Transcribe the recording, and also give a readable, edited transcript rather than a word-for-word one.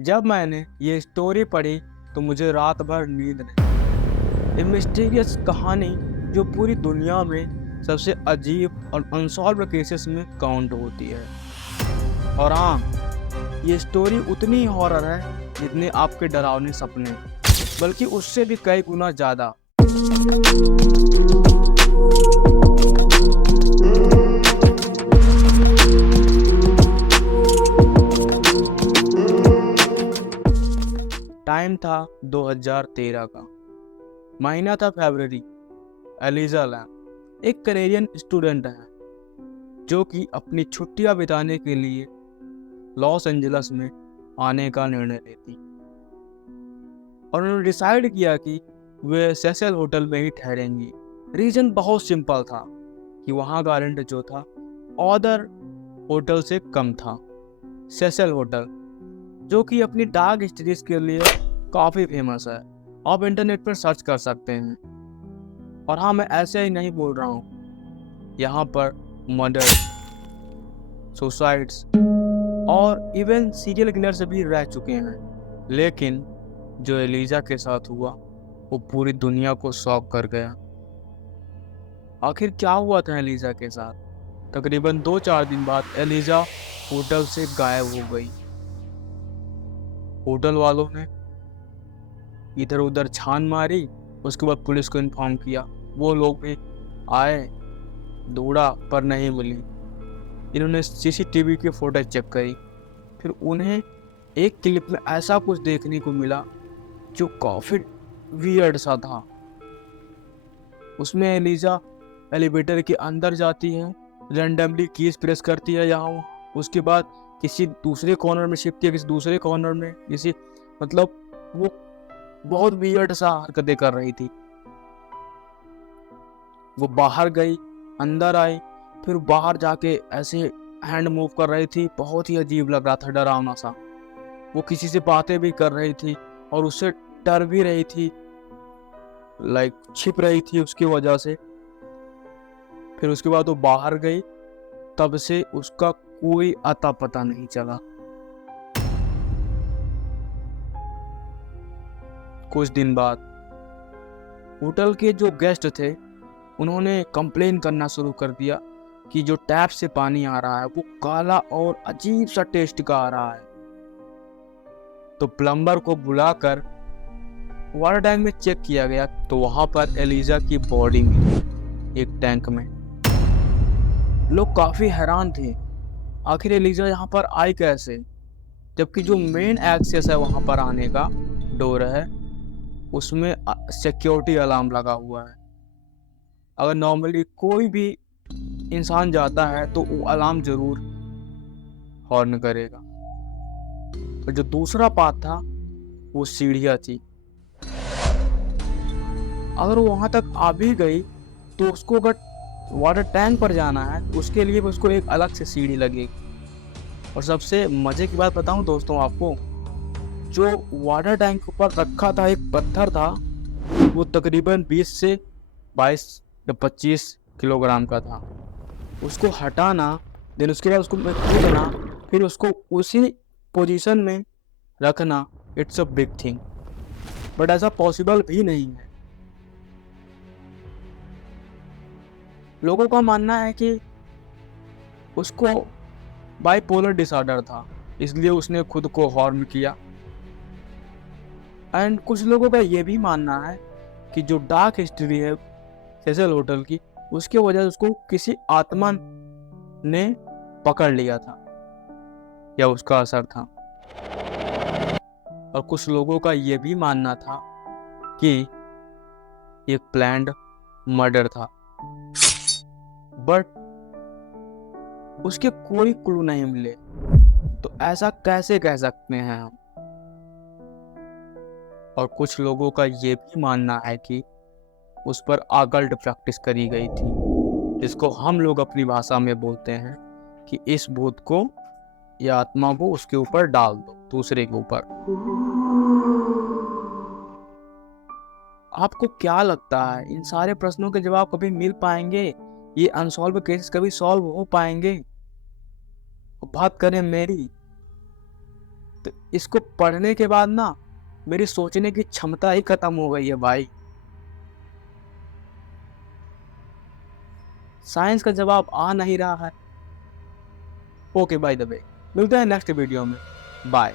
जब मैंने ये स्टोरी पढ़ी तो मुझे रात भर नींद नहीं। ये मिस्टीरियस कहानी जो पूरी दुनिया में सबसे अजीब और अनसॉल्व केसेस में काउंट होती है। और हाँ, ये स्टोरी उतनी ही हॉरर है जितने आपके डरावने सपने, बल्कि उससे भी कई गुना ज़्यादा। टाइम था 2013 का। महीना था फरवरी। एलिजा लैम एक कनेडियन स्टूडेंट है जो कि अपनी छुट्टियां बिताने के लिए लॉस एंजल्स में आने का निर्णय लेती, और उन्होंने डिसाइड किया कि वे सेसल होटल में ही ठहरेंगी। रीजन बहुत सिंपल था कि वहाँ का रेंट जो था अदर होटल से कम था। सेसल होटल जो कि अपनी डार्क हिस्ट्रीज के लिए काफ़ी फेमस है, आप इंटरनेट पर सर्च कर सकते हैं। और हाँ, मैं ऐसे ही नहीं बोल रहा हूँ, यहाँ पर मर्डर, सुसाइड्स और इवन सीरियल किलर भी रह चुके हैं। लेकिन जो एलिजा के साथ हुआ वो पूरी दुनिया को शॉक कर गया। आखिर क्या हुआ था एलिजा के साथ? तकरीबन 2-4 दिन बाद एलिजा होटल से गायब हो गई। होटल वालों ने इधर उधर छान मारी, उसके बाद पुलिस को इन्फॉर्म किया। वो लोग भी आए, ढूंढा पर नहीं मिली। इन्होंने सीसीटीवी की फुटेज चेक करी, फिर उन्हें एक क्लिप में ऐसा कुछ देखने को मिला जो काफी वियर्ड सा था। उसमें एलिजा एलिवेटर के अंदर जाती है, रैंडमली कीज प्रेस करती है यहाँ, उसके बाद किसी दूसरे कॉर्नर में शिफ्ट किया, किसी दूसरे कॉर्नर में किसी, मतलब वो बहुत वियर्ड सा हरकतें कर रही थी। वो बाहर गई, अंदर आई, फिर बाहर जाके ऐसे हैंड मूव कर रही थी, बहुत ही अजीब लग रहा था, डरावना सा। वो किसी से बातें भी कर रही थी और उससे डर भी रही थी, लाइक छिप रही थी उसकी वजह से। फिर उसके बाद वो बाहर गई, तब से उसका कोई अता पता नहीं चला। कुछ दिन बाद होटल के जो गेस्ट थे उन्होंने कंप्लेन करना शुरू कर दिया कि जो टैप से पानी आ रहा है वो काला और अजीब सा टेस्ट का आ रहा है। तो प्लम्बर को बुलाकर वाटर टैंक में चेक किया गया तो वहां पर एलिजा की बॉडी मिली एक टैंक में। लोग काफी हैरान थे, आखिर एलिजा यहाँ पर आई कैसे, जबकि जो मेन एक्सेस है वहां पर आने का डोर है उसमें सिक्योरिटी अलार्म लगा हुआ है। अगर नॉर्मली कोई भी इंसान जाता है तो वो अलार्म जरूर हॉर्न करेगा। और जो दूसरा पार्ट था वो सीढ़ियाँ थी। अगर वो वहां तक आ भी गई तो उसको अगर वाटर टैंक पर जाना है तो उसके लिए भी उसको एक अलग से सीढ़ी लगेगी। और सबसे मजे की बात बताऊं दोस्तों आपको, जो वाटर टैंक के ऊपर रखा था एक पत्थर था, वो तकरीबन 20 से 22 या 25 किलोग्राम का था। उसको हटाना, देन उसके बाद उसको कूदना, फिर उसको उसी पोजीशन में रखना, it's a big thing. But ऐसा पॉसिबल भी नहीं है। लोगों का मानना है कि उसको बाइपोलर डिसऑर्डर था, इसलिए उसने खुद को हार्म किया। एंड कुछ लोगों का ये भी मानना है कि जो डार्क हिस्ट्री है सेसल होटल की, उसके वजह से उसको किसी आत्मा ने पकड़ लिया था या उसका असर था। और कुछ लोगों का ये भी मानना था कि एक प्लान्ड मर्डर था, बट उसके कोई क्लू नहीं मिले। तो ऐसा कैसे कह सकते हैं हम? और कुछ लोगों का ये भी मानना है कि उस पर आकल्ट प्रैक्टिस करी गई थी, जिसको हम लोग अपनी भाषा में बोलते हैं कि इस भूत को या आत्मा को उसके ऊपर डाल दो, दूसरे के ऊपर। आपको क्या लगता है, इन सारे प्रश्नों के जवाब कभी मिल पाएंगे? ये अनसॉल्व केसेस कभी सॉल्व हो पाएंगे? बात करें मेरी, तो इसको पढ़ने के बाद ना मेरी सोचने की क्षमता ही खत्म हो गई है भाई। साइंस का जवाब आ नहीं रहा है। ओके बाय द वे, मिलते हैं नेक्स्ट वीडियो में। बाय।